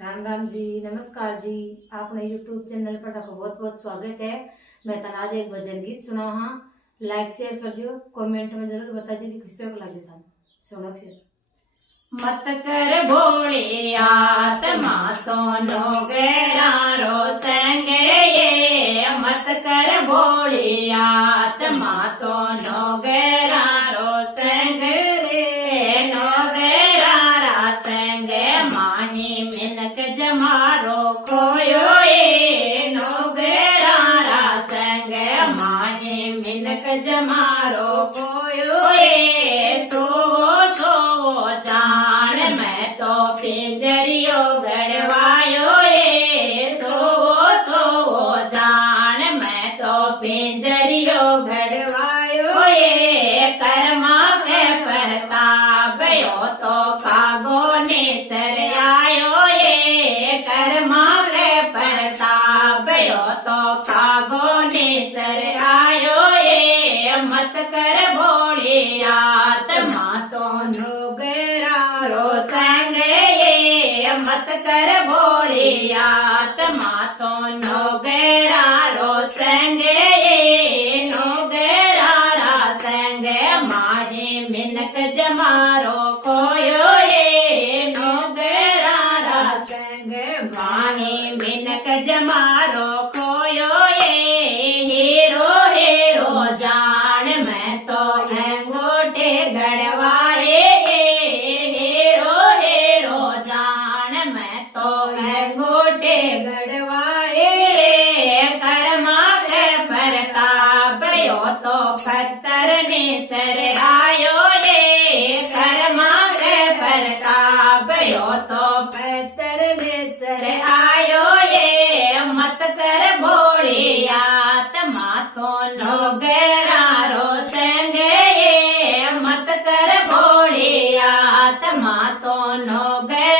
राम राम जी, नमस्कार जी। आपने YouTube channel पर आपका बहुत बहुत स्वागत है। मैं तना आज एक भजन गीत सुना हाँ। लाइक शेयर कर दियो, कमेंट में जरूर बता दियो कि किसको लगे था। सुनो फिर। मत कर भोले आत्मा तो नोगेरा रो संगे ये मत कर भोले आत्मा तो नोगेरा रो संग रे नोगेरा रा संग माही मिनक जमारो खोयो ये नोगेरा रा संग माही मिनक जमारो खोयो ये सोवो सोवो जान मैं तो पिंजरियो गड़वायो ये सोवो सोवो जान मैं तो पिंजरियो गड़वायो ये कर्मा के परताप यो तो कागो ने सर आयो ये कर्मा के परताप यो तो कागो ने सर आयो ये मत कर भोली आत्मा तो नोगरा रो संग ये मत कर भोली आत्मा तो नोगरा रो संग ये नोगरा रा संग माही मिनक जमारो खोयो ये नोगरा रा संग माही मिनक जमारो खोयो ये हीरो हीरो जान मैं तो अंगूठे गड़वाए हीरो हीरो जान मैं तो अंगूठे गड़वाए कर्मा के परताप यो तो पत्थर ने सर आयो ये कर्मा के परताप यो तो पत्थर ने सर आयो ये मत कर भोली आत्मा तो नोगरा रो संग ये मत कर भोली आत्मा तो नोगरा